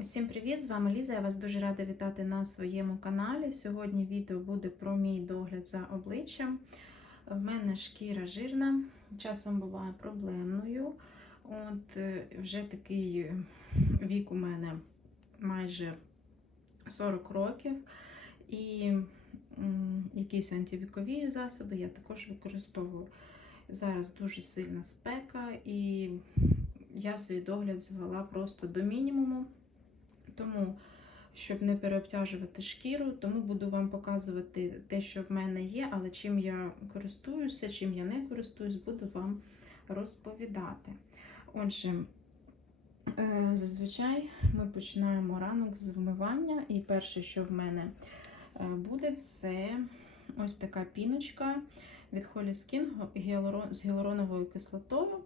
Усім привіт! З вами Ліза. Я вас дуже рада вітати на своєму каналі. Сьогодні відео буде про мій догляд за обличчям. В мене шкіра жирна, часом буває проблемною. От е, вже такий вік у мене майже 40 років. І якісь антивікові засоби я також використовую. Зараз дуже сильна спека, і я свій догляд звела просто до мінімуму. Тому, щоб не переобтяжувати шкіру, тому буду вам показувати те, що в мене є, але чим я користуюся, чим я не користуюсь, буду вам розповідати. Отже, е, зазвичай ми починаємо ранок з вмивання, і перше, що в мене е, буде, це ось така піночка від Holy Skin з гіалуроновою кислотою.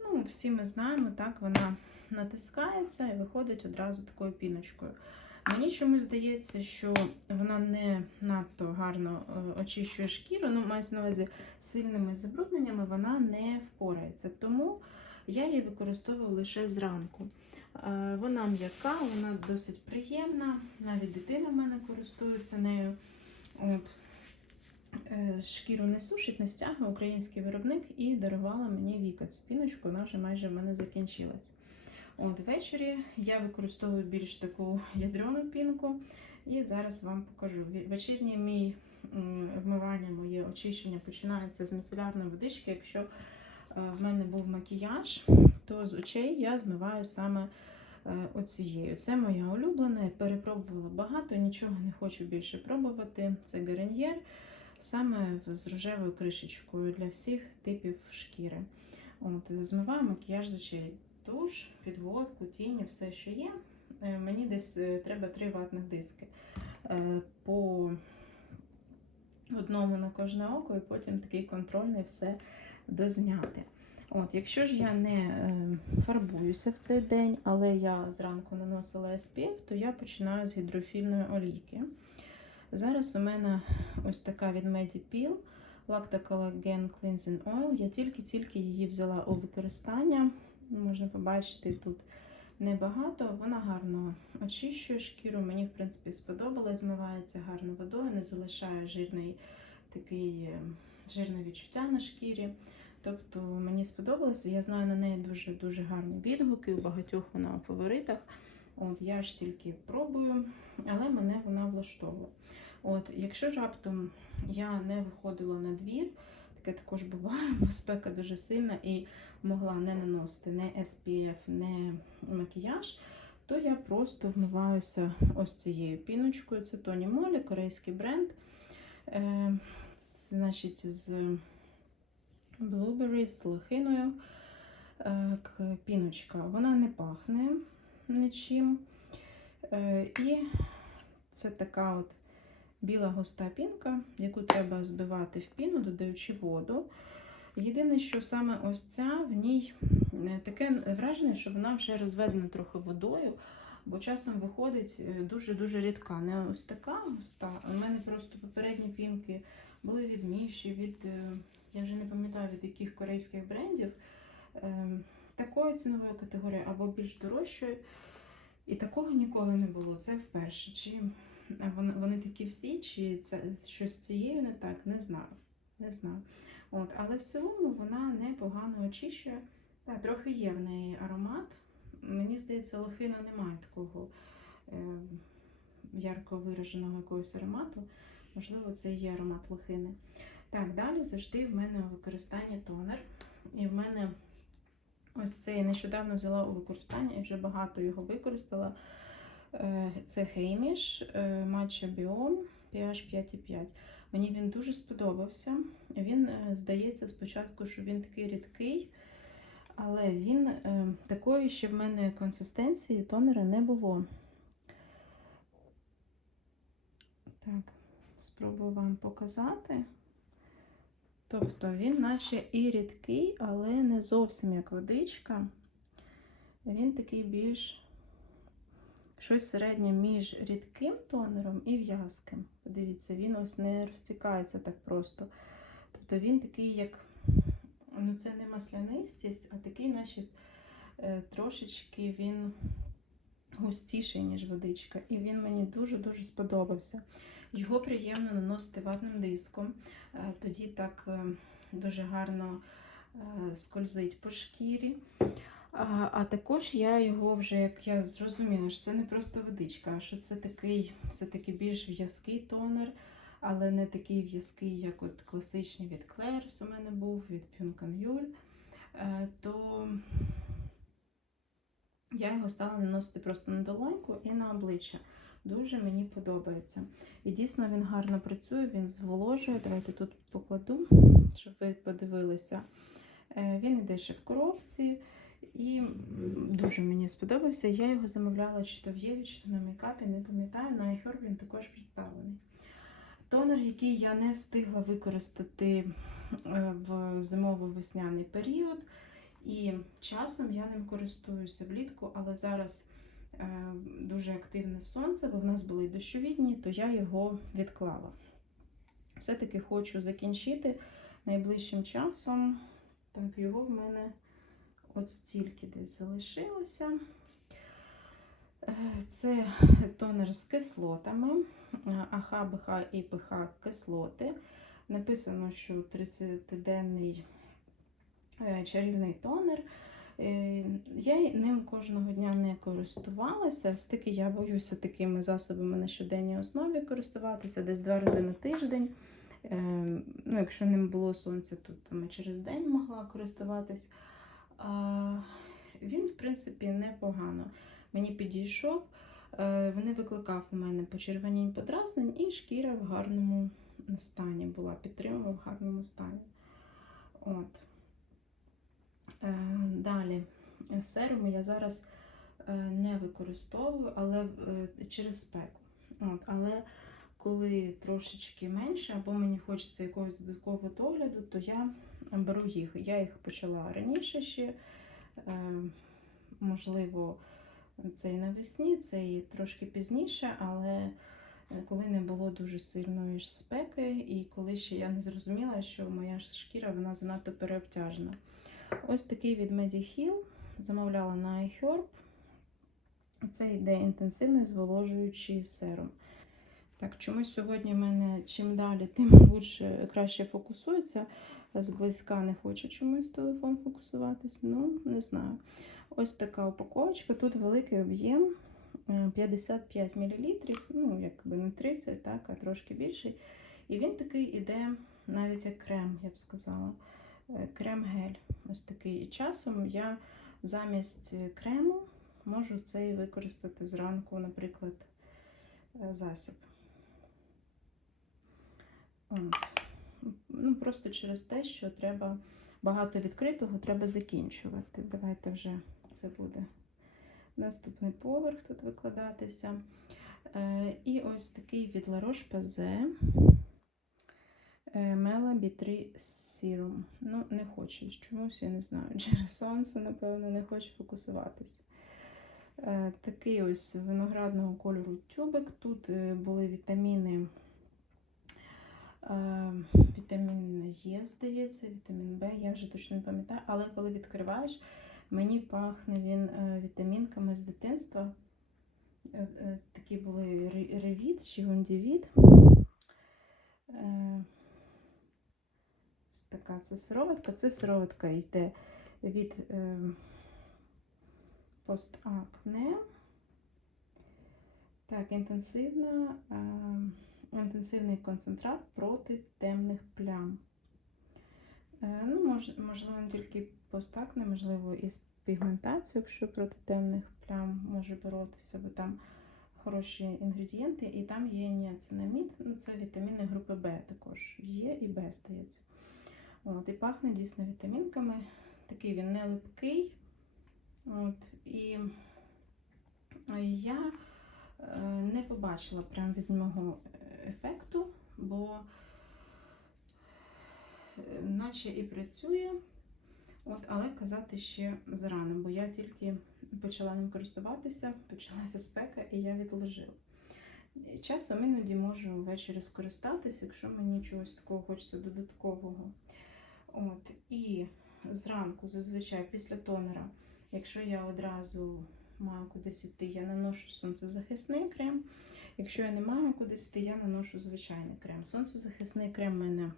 Ну, всі ми знаємо, так, вона натискається і виходить одразу такою піночкою. Мені чомусь здається, що вона не надто гарно е, очищує шкіру, ну, мається на увазі сильними забрудненнями, вона не впорається. Тому я її використовую лише зранку. Е, Вона м'яка, вона досить приємна, навіть дитина в мене користується нею. От. Е, Шкіру не сушить, не стягує український виробник і дарувала мені Віка цю піночку, вона вже майже в мене закінчилась. От ввечері я використовую більш таку ядрену пінку, і зараз вам покажу. Вечірнє мій вмивання, моє очищення починається з міцелярної водички. Якщо е, в мене був макіяж, то з очей я змиваю саме е, оцією. Це моя улюблена, я перепробувала багато, нічого не хочу більше пробувати. Це Гарньєр саме з рожевою кришечкою для всіх типів шкіри. От, змиваю макіяж з очей. Туш, підводку, тіні, все, що є. Е, Мені десь е, треба три ватних диски. Е, По одному на кожне око, і потім такий контрольний все дозняти. От, якщо ж я не фарбуюся в цей день, але я зранку наносила SPF, то я починаю з гідрофільної олійки. Зараз у мене ось така від Medipil Lacto Collagen Cleansing Oil. Я тільки-тільки її взяла у використання. Можна побачити тут небагато. Вона гарно очищує шкіру. Мені, в принципі, сподобалось. Змивається гарно водою, не залишає жирний такий е, жирне відчуття на шкірі. Тобто мені сподобалось. Я знаю на неї дуже-дуже гарні відгуки. У багатьох вона у фаворитах. От я ж тільки пробую, але мене вона влаштовує. От, якщо раптом я не виходила на двір, таке також буває, бо спека дуже сильна і могла не наносити не SPF, не макіяж, то я просто вмиваюся ось цією піночкою. Це Тоні Молі, корейський бренд. Е, значить, з Blueberry, з лохиною. Е, піночка. Вона не пахне нічим. Е, і це така от біла густа пінка, яку треба збивати в піну, додаючи воду. Єдине, що саме ось ця в ній е, таке враження, що вона вже розведена трохи водою, бо часом виходить дуже-дуже рідка. Не ось така густа. У мене просто попередні пінки були від Міші, від, е, я вже не пам'ятаю, від яких корейських брендів. Ем, Такої цінової категорії або більш дорожчої. І такого ніколи не було. Це вперше. Чи вони, вони такі всі, чи це щось з цією не так, не знаю. Не знаю. От, але в цілому вона непогано очищує. Так, трохи є в неї аромат. Мені здається, лохина не має такого е, ярко вираженого якогось аромату. Можливо, це є аромат лохини. Так, далі завжди в мене у використанні тонер. І в мене ось цей нещодавно взяла у використання і вже багато його використала. Е, Це Хейміш Matcha Biome pH 5,5. Мені він дуже сподобався. Він е, здається спочатку, що він такий рідкий, але він е, такої ще в мене консистенції тонера не було. Так, спробую вам показати. Тобто він наче і рідкий, але не зовсім як водичка. Він такий більш щось середнє між рідким тонером і в'язким. Подивіться, він ось не розтікається так просто. Тобто він такий, як, ну це не маслянистість, а такий, наче е, трошечки він густіший, ніж водичка, і він мені дуже-дуже сподобався. Його приємно наносити ватним диском. Е, Тоді так е, дуже гарно скользить по шкірі. А, а також я його вже, як я зрозуміла, що це не просто водичка, а що це такий, це такий більш в'язкий тонер, але не такий в'язкий, як от класичний від Claire's у мене був, від Pюнкан'юль. То я його стала наносити просто на долоньку і на обличчя. Дуже мені подобається. І дійсно він гарно працює, він зволожує. Давайте тут покладу, щоб ви подивилися. Е, Він іде ще в коробці. І дуже мені сподобався. Я його замовляла чи то в Єві, чи то на мейкапі, не пам'ятаю, на iHerb він також представлений. Тонер, який я не встигла використати е, в зимово-весняний період. І часом я ним користуюся влітку, але зараз е, дуже активне сонце, бо в нас були дощові дні, то я його відклала. Все-таки хочу закінчити найближчим часом. Так, його в мене от стільки десь залишилося. Е, Це тонер з кислотами, е, АХ, БХ і ПХ кислоти. Написано, що 30-денний е, чарівний тонер. Я ним кожного дня не користувалася. Все-таки я боюся такими засобами на щоденній основі користуватися десь два рази на тиждень. Е, Ну, якщо не було сонця, то там через день могла користуватись. Він, в принципі, непогано. Мені підійшов, е, не викликав у мене почервонінь подразнень, і шкіра в гарному стані була, підтримував в гарному стані. От. Е, Далі, серуми я зараз е, не використовую, але через спеку. От, але коли трошечки менше, або мені хочеться якогось додаткового догляду, то я беру їх. Я їх почала раніше ще, е, можливо, це і навесні, це і трошки пізніше, але е, коли не було дуже сильної спеки, і коли ще я не зрозуміла, що моя шкіра вона занадто переобтяжена. Ось такий від Mediheal. Замовляла на iHerb. Це йде інтенсивний зволожуючий серум. Так, чомусь сьогодні в мене чим далі, тим лучше, краще фокусується. Зблизька не хоче чомусь телефон фокусуватись. Ну, не знаю. Ось така упаковочка. Тут великий об'єм е, 55 мл, ну, якби не 30, так, а трошки більший. І він такий іде навіть як крем, я б сказала. Е, Крем-гель. Ось такий. І часом я замість крему можу цей використати зранку, наприклад, е, засіб. Ну, просто через те, що треба багато відкритого, треба закінчувати. Давайте вже це буде наступний поверх тут викладатися. Е, і ось такий від La Roche-Posay е, Mela B3 Serum. Ну, не хочу чомусь, я не знаю. Через сонце, напевно, не хочу фокусуватись. Е, Такий ось виноградного кольору тюбик. Тут е, були вітаміни. Е, Вітамін Е, здається, вітамін Б, я вже точно не пам'ятаю, але коли відкриваєш, мені пахне він е, вітамінками з дитинства. Е, Такі були ревіт чи гундівіт. Така це сироватка. Це сироватка йде від постакне. Так, інтенсивна. Е, інтенсивний концентрат проти темних плям. Е, Ну, мож, можливо, не тільки постакне, можливо, і з пігментацією, якщо проти темних плям може боротися, бо там хороші інгредієнти, і там є ніацинамід, ну це вітаміни групи Б також є і Б, здається. От, і пахне дійсно вітамінками. Такий він не липкий. От, і я е, не побачила прям від нього ефекту, бо е, наче і працює, от, але казати ще зарано, бо я тільки почала ним користуватися, почалася спека і я відложила. Часом іноді можу ввечері скористатися, якщо мені чогось такого хочеться додаткового. От, і зранку, зазвичай після тонера, якщо я одразу маю кудись йти, я наношу сонцезахисний крем. Якщо я не маю кудись йти, я наношу звичайний крем. Сонцезахисний крем в мене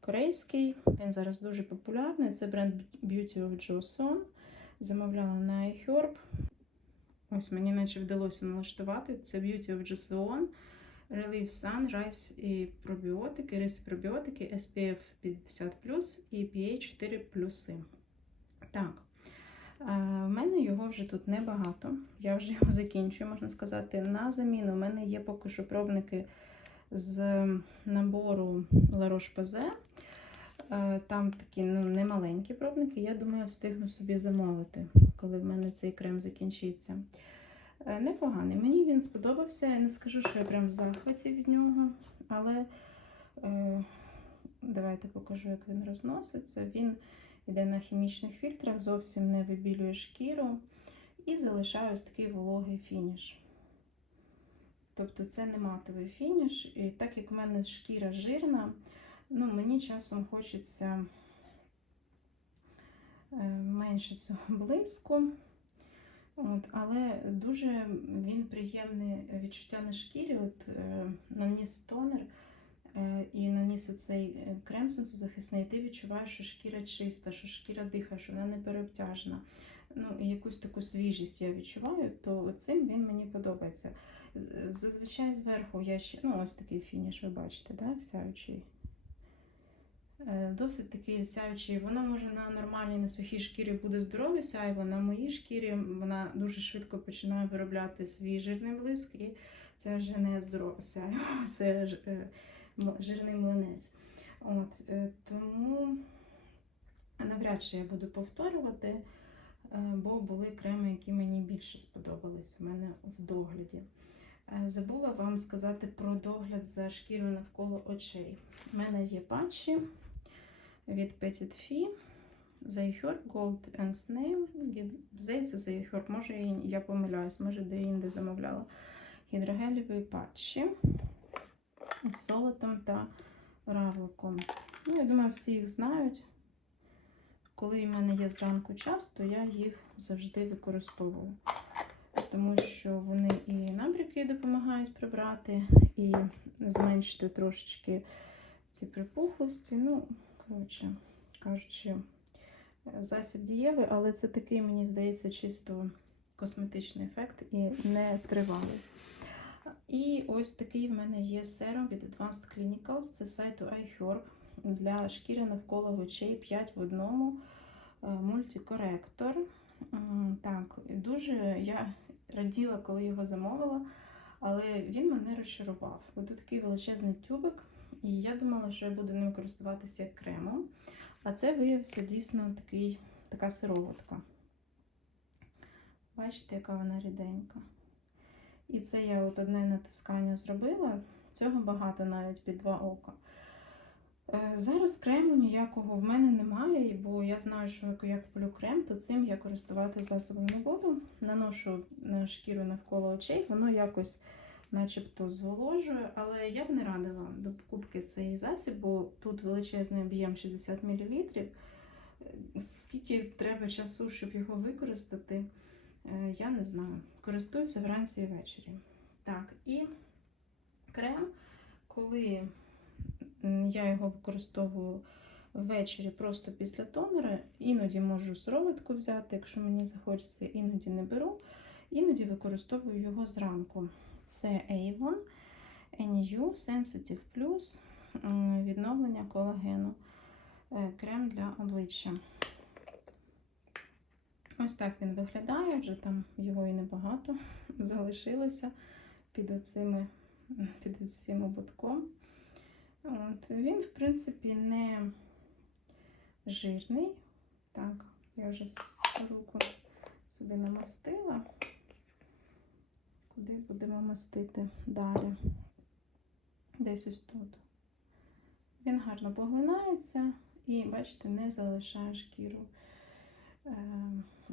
корейський, він зараз дуже популярний. Це бренд Beauty of Joseon. Замовляла на iHerb. Ось мені наче вдалося налаштувати. Це Beauty of Joseon. Relief Sun, Rice і пробіотики, рис і пробіотики SPF 50 і PA 4 плюси. Так, в мене його вже тут небагато. Я вже його закінчую, можна сказати. На заміну в мене є поки що пробники з набору La Roche-Posay. Е, Там такі ну, немаленькі пробники. Я думаю, встигну собі замовити, коли в мене цей крем закінчиться. Е, Непоганий. Мені він сподобався. Я не скажу, що я прям в захваті від нього, але е, давайте покажу, як він розноситься. Він йде на хімічних фільтрах, зовсім не вибілює шкіру і залишає ось такий вологий фініш. Тобто це не матовий фініш. І так як у мене шкіра жирна, ну, мені часом хочеться е, менше цього блиску. От, але дуже він приємне відчуття на шкірі. От, е, наніс тонер і наніс оцей е, крем сонцезахисний, ти відчуваєш, що шкіра чиста, що шкіра дихає, що вона не переобтяжена. Ну, і якусь таку свіжість я відчуваю, то цим він мені подобається. Зазвичай зверху я ще, ну ось такий фініш, ви бачите, да, сяючий. Е, Досить такий сяючий. Воно може на нормальній, на сухій шкірі буде здорове сяйво, на моїй шкірі вона дуже швидко починає виробляти свій жирний блиск, і це вже не здорове сяйво, це ж, е, жирний млинець. От, е, тому навряд чи я буду повторювати, е, бо були креми, які мені більше сподобались у мене в догляді. Е, Забула вам сказати про догляд за шкірою навколо очей. У мене є патчі від Petit Fee, Zayhor Gold and Snail. Здається, Zayhor, може я помиляюсь, може де інде замовляла. Гідрогелеві патчі з золотом та равликом. Ну, я думаю, всі їх знають. Коли в мене є зранку час, то я їх завжди використовую. Тому що вони і набряки допомагають прибрати, і зменшити трошечки ці припухлості. Ну, коротше кажучи, засіб дієвий, але це такий, мені здається, чисто косметичний ефект і не тривалий. І ось такий в мене є серум від Advanced Clinicals. Це сайту iHerb для шкіри навколо очей 5 в одному е, мультикоректор. Так, дуже я раділа, коли його замовила, але він мене розчарував. Ось такий величезний тюбик, і я думала, що я буду ним користуватися як кремом. А це виявився дійсно такий, така сироватка. Бачите, яка вона ріденька. І це я от одне натискання зробила. Цього багато навіть під два ока. Е, Зараз крему ніякого в мене немає, бо я знаю, що я куплю крем, то цим я користувати засобом не буду. Наношу на шкіру навколо очей, воно якось начебто зволожує, але я б не радила до покупки цей засіб, бо тут величезний об'єм 60 мл. Скільки треба часу, щоб його використати, е, я не знаю. Користуюся вранці і ввечері. Так, і крем, коли я його використовую ввечері просто після тонера, іноді можу сироватку взяти, якщо мені захочеться, іноді не беру. Іноді використовую його зранку. Це Avon NU Sensitive Plus відновлення колагену. Е, Крем для обличчя. Ось так він виглядає, вже там його і небагато залишилося під оцими, під оцим ободком. От, він, в принципі, не жирний. Так, я вже руку собі намастила. Куди будемо мастити далі? Десь ось тут. Він гарно поглинається і, бачите, не залишає шкіру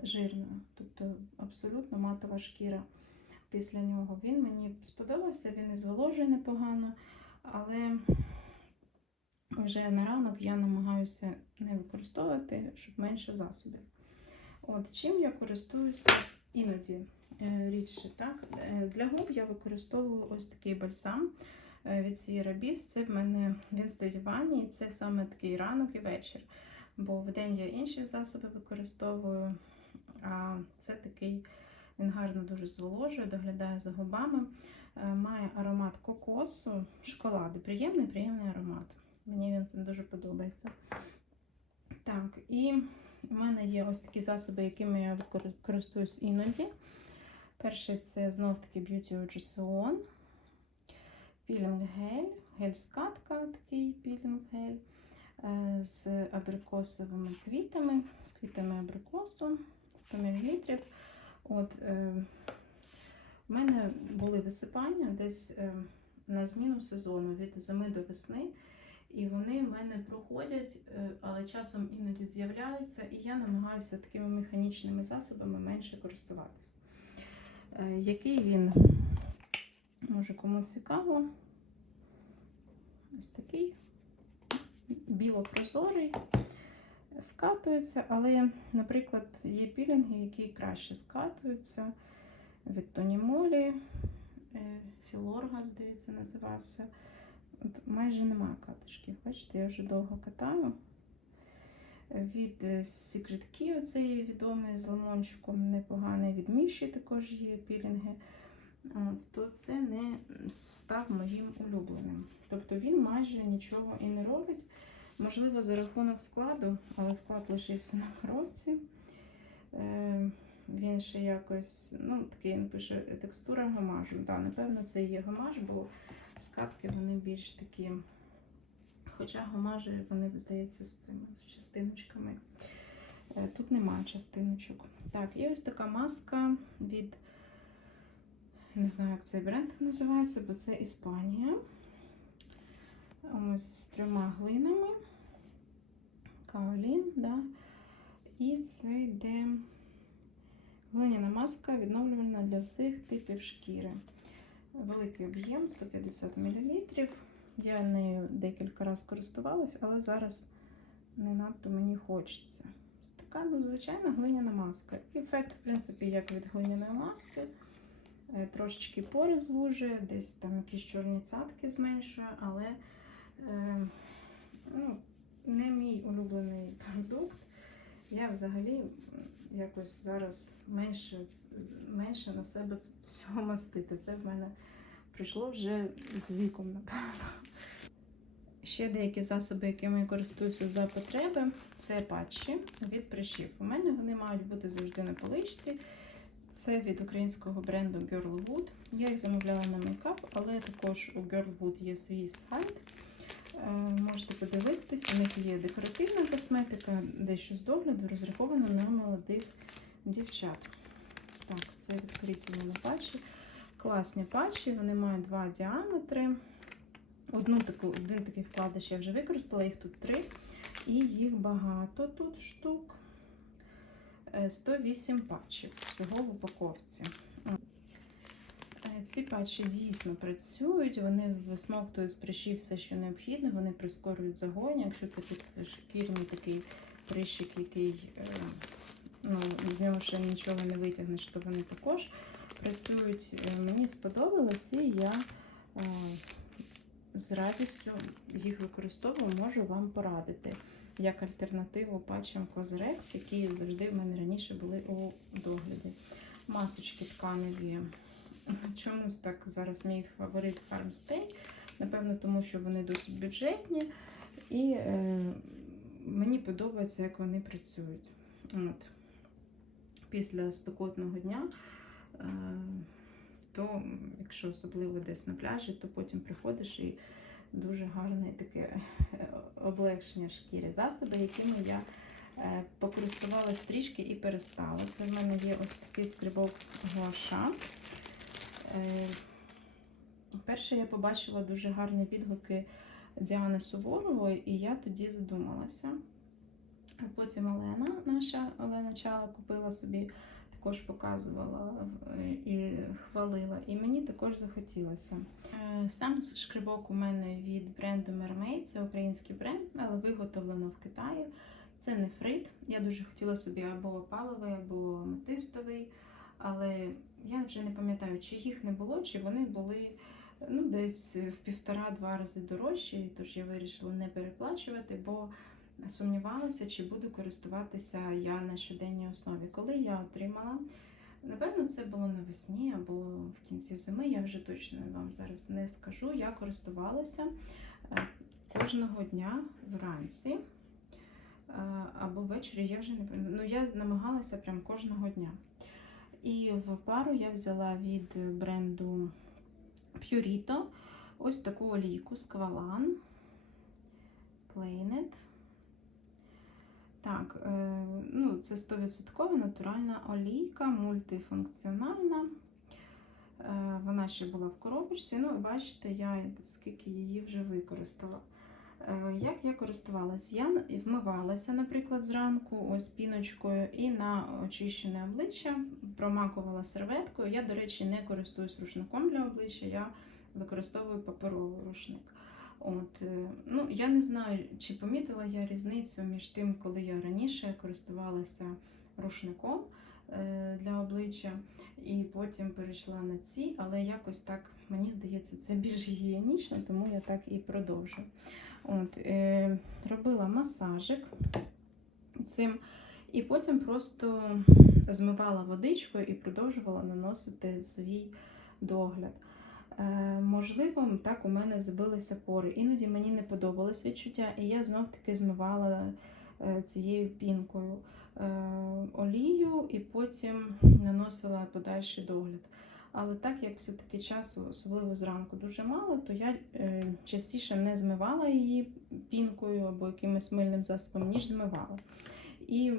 жирною. Тобто абсолютно матова шкіра після нього. Він мені сподобався, він і зволожує непогано, але вже на ранок я намагаюся не використовувати, щоб менше засобів. От чим я користуюся іноді е, рідше. Так? Е, Для губ я використовую ось такий бальзам е, від Sierra Beast. Це в мене він стоїть в ванні, і це саме такий ранок і вечір. Бо в день я інші засоби використовую, а це такий він гарно дуже зволожує, доглядає за губами. Е, Має аромат кокосу, шоколаду. Приємний, приємний аромат. Мені він дуже подобається. Так, і у мене є ось такі засоби, якими я користуюсь іноді. Перший це знов таки Beauty Ojuson. Пілінг гель, гель-скатка, такий пілінг гель е, з абрикосовими квітами, з квітами абрикосу, 100 мл. От, е, у мене були висипання десь е, на зміну сезону від зими до весни. І вони в мене проходять, е, але часом іноді з'являються, і я намагаюся такими механічними засобами менше користуватися. Е, Який він, може кому цікаво, ось такий білопрозорий, скатується, але, наприклад, є пілінги, які краще скатуються від Тонімолі, Філорга, здається, називався. От майже немає катишків. Бачите, я вже довго катаю. Від е, Key, оцей відомий з лимончиком непоганий. Від Міші також є пілінги. То це не став моїм улюбленим. Тобто він майже нічого і не робить. Можливо, за рахунок складу, але склад лишився на коробці. Е, він ще якось, ну, такий він пише текстура гамажу. Да, напевно, це є гамаж, бо скатки вони більш такі. Хоча гамажі, вони, здається, з цими з частиночками. Е, Тут немає частиночок. Так, і ось така маска від, не знаю, як цей бренд називається, бо це Іспанія. Ось з трьома глинами. Каолін, да. І це йде глиняна маска відновлювальна для всіх типів шкіри. Великий об'єм 150 мл. Я нею декілька разів користувалась, але зараз не надто мені хочеться. Така ну, звичайна глиняна маска. Ефект, в принципі, як від глиняної маски. Е, Трошечки пори звужує, десь там якісь чорні цятки зменшує, але е, ну, не мій улюблений продукт. Я взагалі якось зараз менше, менше на себе всього мастити. Це в мене прийшло вже з віком, напевно. Ще деякі засоби, якими я користуюся за потреби, це патчі від прищів. У мене вони мають бути завжди на поличці. Це від українського бренду Girlwood. Я їх замовляла на мейкап, але також у Girlwood є свій сайт. Е, Можете подивитися, у них є декоративна косметика, дещо з догляду, розрахована на молодих дівчат. Так, це відкриті мене патчі. Класні патчі, вони мають два діаметри. Одну таку, один такий вкладиш я вже використала, їх тут три. І їх багато тут штук. Е, 108 патчів всього в упаковці. Е, Ці патчі дійсно працюють, вони висмоктують з прищів все, що необхідно, вони прискорюють загоєння. Якщо це підшкірний такий прищик, який е, ну, з нього ще нічого не витягнеш, то вони також працюють. Е, Мені сподобалось, і я е, з радістю їх використовую, можу вам порадити як альтернативу патчам Cosrx, які завжди в мене раніше були у догляді. Масочки тканеві. Чомусь так зараз мій фаворит Farmstay. Напевно, тому що вони досить бюджетні. І е, мені подобається, як вони працюють. От. Після спекотного дня, е, то, якщо особливо десь на пляжі, то потім приходиш і дуже гарне таке е, облегшення шкіри. Засоби, якими я е, покористувалась трішки і перестала. Це в мене є ось такий скрибок гуаша. Е, Перше я побачила дуже гарні відгуки Діани Суворової, і я тоді задумалася. Потім Олена, наша Олена Чала, купила собі, також показувала е, і хвалила. І мені також захотілося. Е, Сам шкрибок у мене від бренду Mermaid, це український бренд, але виготовлено в Китаї. Це нефрит. Я дуже хотіла собі або опаловий, або аметистовий, але я вже не пам'ятаю, чи їх не було, чи вони були ну, десь в півтора-два рази дорожчі, тож я вирішила не переплачувати, бо сумнівалася, чи буду користуватися я на щоденній основі. Коли я отримала, напевно, це було навесні або в кінці зими, я вже точно вам зараз не скажу. Я користувалася е, кожного дня вранці. е, Або ввечері, я вже не. Ну, я намагалася прям кожного дня. І в пару я взяла від бренду Purito ось таку олійку Squalan Planet. Так, е, ну, це 100% натуральна олійка, мультифункціональна. Е, Вона ще була в коробочці. Ну, бачите, я скільки її вже використала. Е, Як я користувалась? Я вмивалася, наприклад, зранку ось піночкою і на очищене обличчя промакувала серветкою. Я, до речі, не користуюсь рушником для обличчя, я використовую паперовий рушник. От, е, ну, я не знаю, чи помітила я різницю між тим, коли я раніше користувалася рушником е, для обличчя, і потім перейшла на ці, але якось так, мені здається, це більш гігієнічно, тому я так і продовжу. От, е, робила масажик цим, і потім просто змивала водичкою і продовжувала наносити свій догляд. Е, можливо, так у мене забилися пори. Іноді мені не подобалось відчуття, і я знов таки змивала е, цією пінкою е, олію і потім наносила подальший догляд. Але так як все-таки часу, особливо зранку, дуже мало, то я частіше не змивала її пінкою або якимось мильним засобом, ніж змивала. І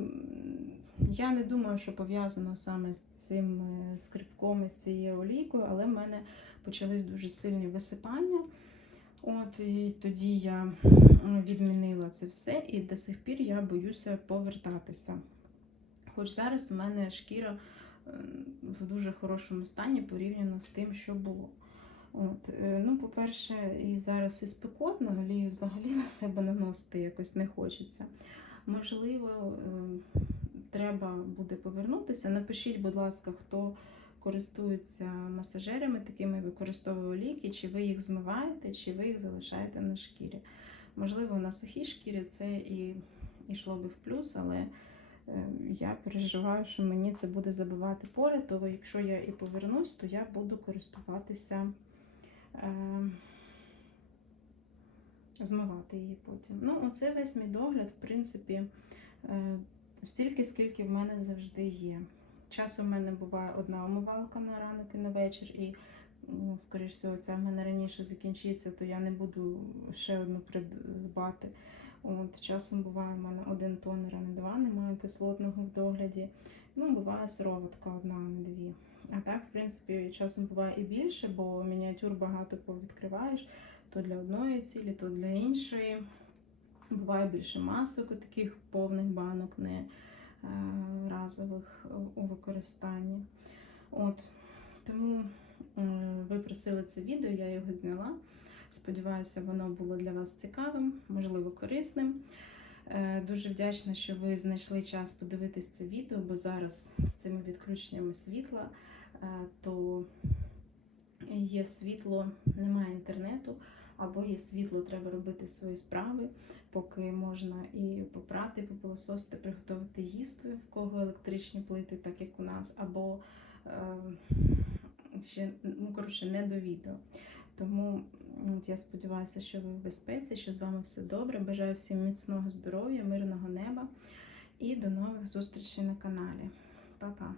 я не думаю, що пов'язано саме з цим е, скрипком і з цією олійкою, але в мене почались дуже сильні висипання. От і тоді я відмінила це все, і до сих пір я боюся повертатися. Хоч зараз у мене шкіра в дуже хорошому стані порівняно з тим, що було. От, е, ну, по-перше, і зараз і спекотно, олію взагалі на себе наносити якось не хочеться. Можливо, е, треба буде повернутися. Напишіть, будь ласка, хто користується масажерами такими, використовує олійки, чи ви їх змиваєте, чи ви їх залишаєте на шкірі. Можливо, на сухій шкірі це і йшло би в плюс, але е, я переживаю, що мені це буде забивати пори, то якщо я і повернусь, то я буду користуватися, е, змивати її потім. Ну, оце весь мій догляд, в принципі, е, стільки, скільки в мене завжди є. Часом в мене буває одна омивалка на ранок і на вечір, і, ну, скоріш всього, ця в мене раніше закінчиться, то я не буду ще одну придбати. От, Часом буває в мене один тонер, а не два, немає кислотного в догляді. Ну, буває сироватка одна, а не дві. А так, в принципі, часом буває і більше, бо мініатюр багато повідкриваєш, то для одної цілі, то для іншої. Буває більше масок, таких повних банок, не е, разових у використанні. От, Тому ви просили це відео, я його зняла. Сподіваюся, воно було для вас цікавим, можливо, корисним. Е, Дуже вдячна, що ви знайшли час подивитись це відео, бо зараз з цими відключеннями світла, е, то є світло, немає інтернету, або є світло, треба робити свої справи, поки можна і попрати, попилососити, приготувати їсти, в кого електричні плити, так як у нас, або е, ще ну, коротше, не до відео. Тому от я сподіваюся, що ви в безпеці, що з вами все добре. Бажаю всім міцного здоров'я, мирного неба і до нових зустрічей на каналі. Па-па!